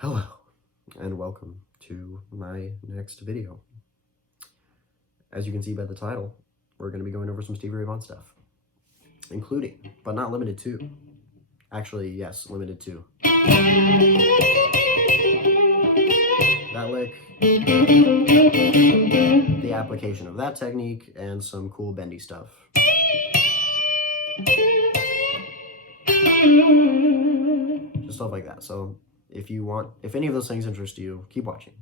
Hello, and welcome to my next video. As you can see by the title, we're going to be going over some Stevie Vaughan stuff, including, but not limited to, actually, yes, limited to, that lick, the application of that technique, and some cool bendy stuff. Just stuff like that. So if any of those things interest you, keep watching.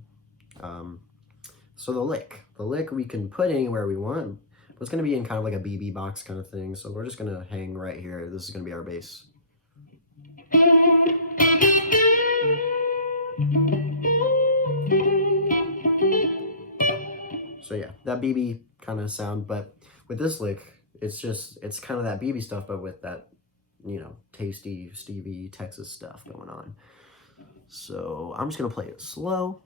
So the lick we can put anywhere we want, but it's going to be in kind of like a BB box kind of thing. So we're just going to hang right here. This is going to be our bass. So yeah, that BB kind of sound, but with this lick, it's kind of that BB stuff, but with that, tasty Stevie Texas stuff going on. So I'm just going to play it slow.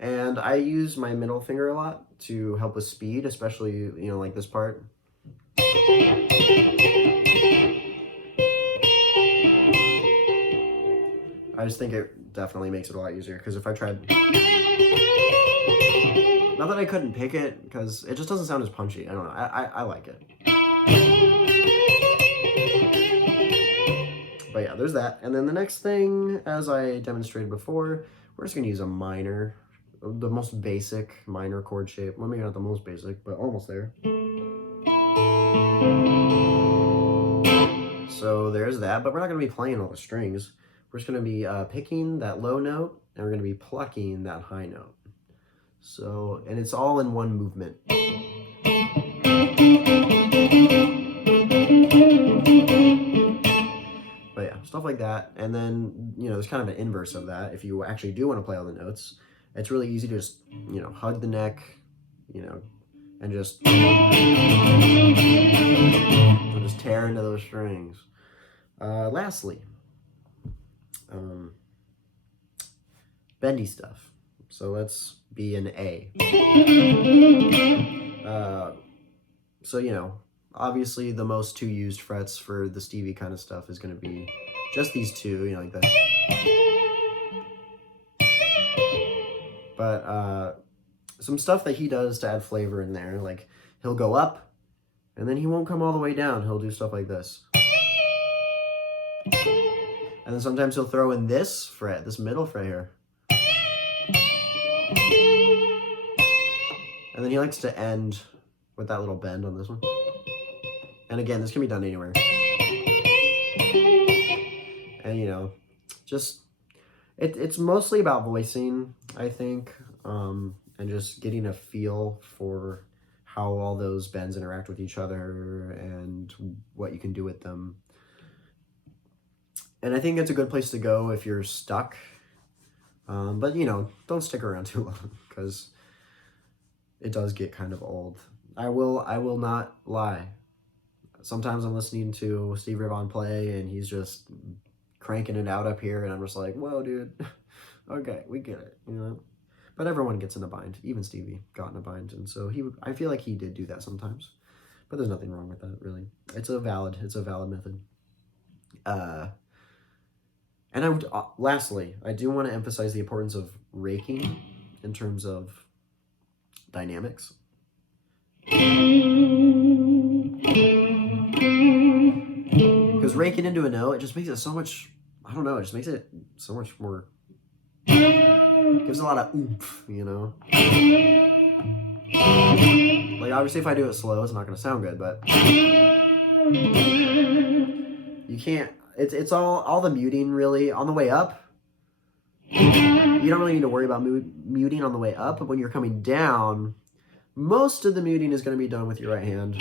And I use my middle finger a lot to help with speed, especially, like this part. I just think it definitely makes it a lot easier, because if I tried... Not that I couldn't pick it, because it just doesn't sound as punchy. I don't know. I like it. But yeah, there's that. And then the next thing, as I demonstrated before, we're just going to use a minor, the most basic minor chord shape. Well, maybe not the most basic, but almost there. So there's that, but we're not going to be playing all the strings. We're just going to be picking that low note, and we're going to be plucking that high note. So, and it's all in one movement. But yeah, stuff like that. And then, there's kind of an inverse of that. If you actually do want to play all the notes, it's really easy to just, hug the neck, and just tear into those strings. Lastly, bendy stuff. So let's be an A. So, obviously the most two used frets for the Stevie kind of stuff is going to be just these two, like that. But some stuff that he does to add flavor in there, like he'll go up and then he won't come all the way down. He'll do stuff like this. And then sometimes he'll throw in this fret, this middle fret here. And then he likes to end with that little bend on this one. And again, this can be done anywhere. And, just, it's mostly about voicing, I think, and just getting a feel for how all those bends interact with each other and what you can do with them. And I think it's a good place to go if you're stuck. But, don't stick around too long, because it does get kind of old. I will not lie. Sometimes I'm listening to Stevie Vaughan play and he's just cranking it out up here and I'm just like, whoa, dude. Okay, we get it, But everyone gets in a bind. Even Stevie got in a bind. And so I feel like he did do that sometimes. But there's nothing wrong with that, really. It's a valid method. And lastly, I do want to emphasize the importance of raking in terms of dynamics. Because raking into a note, it just makes it so much, I don't know, it just makes it so much more, gives a lot of oomph, Like, obviously, if I do it slow, it's not going to sound good, but you can't, it's all the muting, really, on the way up. You don't really need to worry about muting on the way up, but when you're coming down, most of the muting is going to be done with your right hand.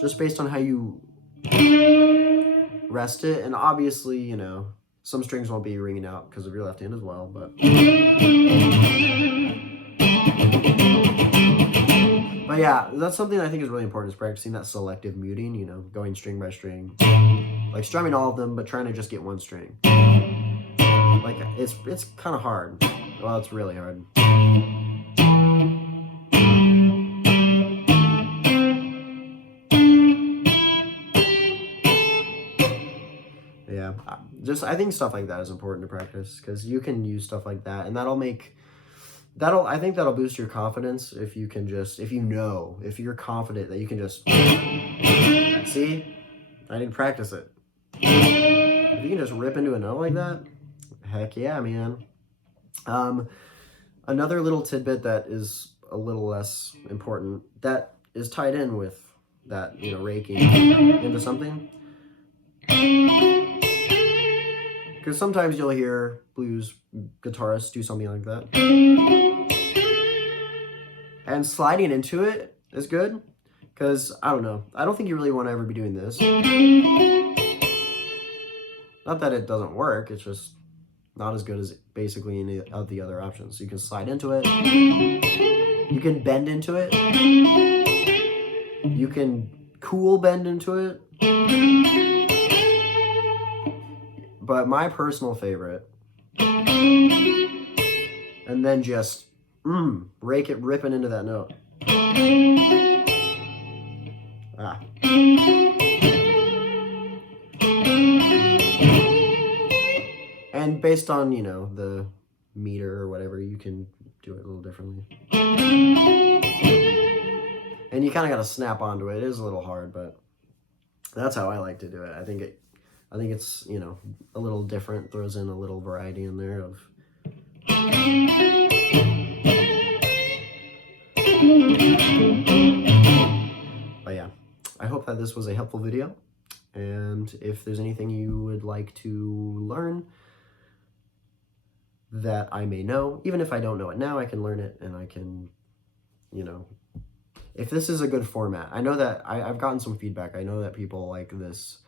Just based on how you rest it. And obviously, some strings won't be ringing out because of your left hand as well, but But yeah, that's something I think is really important, is practicing that selective muting, you know, going string by string. Like strumming all of them, but trying to just get one string. Like, it's kind of hard. Well, it's really hard. Yeah, I think stuff like that is important to practice, because you can use stuff like that, and I think that'll boost your confidence if you can just, if you're confident that you can just, see, I didn't practice it. If you can just rip into a note like that, heck yeah, man. Another little tidbit that is a little less important, that is tied in with that, you know, raking into something. Because sometimes you'll hear blues guitarists do something like that. And sliding into it is good, because, I don't know, I don't think you really want to ever be doing this. Not that it doesn't work, it's just not as good as basically any of the other options. You can slide into it. You can bend into it. You can cool bend into it. But my personal favorite, and then just rake it ripping into that note. Ah. And based on, you know, the meter or whatever, you can do it a little differently. And you kind of got to snap onto it. It is a little hard, but that's how I like to do it. I think it's, you know, a little different, throws in a little variety in there of. But yeah, I hope that this was a helpful video. And if there's anything you would like to learn that I may know, even if I don't know it now, I can learn it, and I can, you know, if this is a good format. I know that I've gotten some feedback. I know that people like this,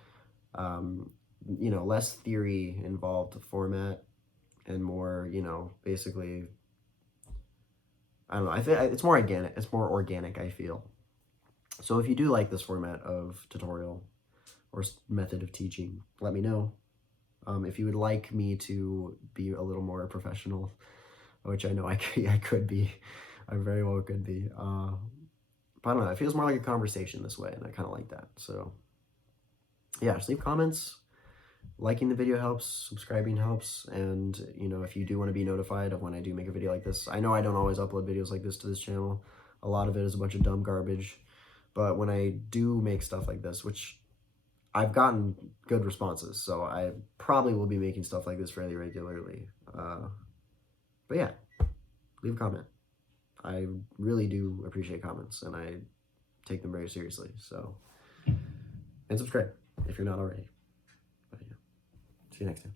you know, less theory involved format and more, you know, basically, I don't know. I think it's more organic. It's more organic, I feel. So if you do like this format of tutorial or method of teaching, let me know. If you would like me to be a little more professional, which I know I could be. I very well could be. But I don't know, it feels more like a conversation this way, and I kind of like that. So yeah, just leave comments. Liking the video helps, subscribing helps, and, you know, if you do want to be notified of when I do make a video like this. I know I don't always upload videos like this to this channel. A lot of it is a bunch of dumb garbage. But when I do make stuff like this, which I've gotten good responses, so I probably will be making stuff like this fairly regularly. But yeah, leave a comment. I really do appreciate comments, and I take them very seriously. So, and subscribe if you're not already. But yeah, see you next time.